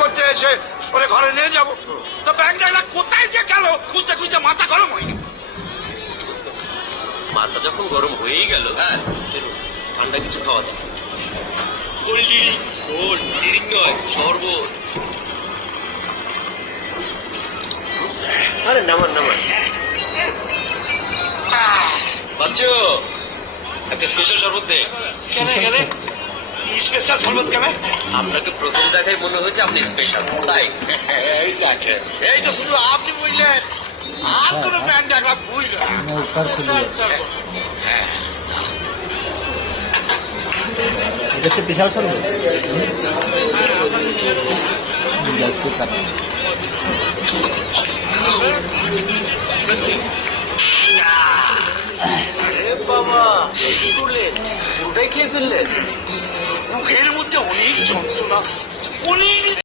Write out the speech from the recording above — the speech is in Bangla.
করতে এসে ওরে ঘরে নিয়ে যাবো, তো ব্যাংক ডাকলা কোথায় যে গেল খুঁজতে খুঁজতে মাথা গরম হয়ে গেল। মাথা যখন গরম হয়েই গেল, ঠান্ডা কিছু খাওয়া দাও। নয়, শরবত। আরে নামান নামান বাচ্চু, একটা স্পেশাল শরবত দে। কেন কেন স্পেশাল শরবত কেন? আপনাকে প্রথম দেখায় মনে হয়েছে আপনি স্পেশাল, তাই। এই দেখেন, এই তো শুধু আপনি বুঝলেন, আর কোনো ব্যাংক ডাকলা বুঝলেন। এটা বিশাল সর্ব বাবা কি করলেন? ওটাই খেয়ে ফেললেন? মুখের মধ্যে অনেক যন্ত্রণা, অনেক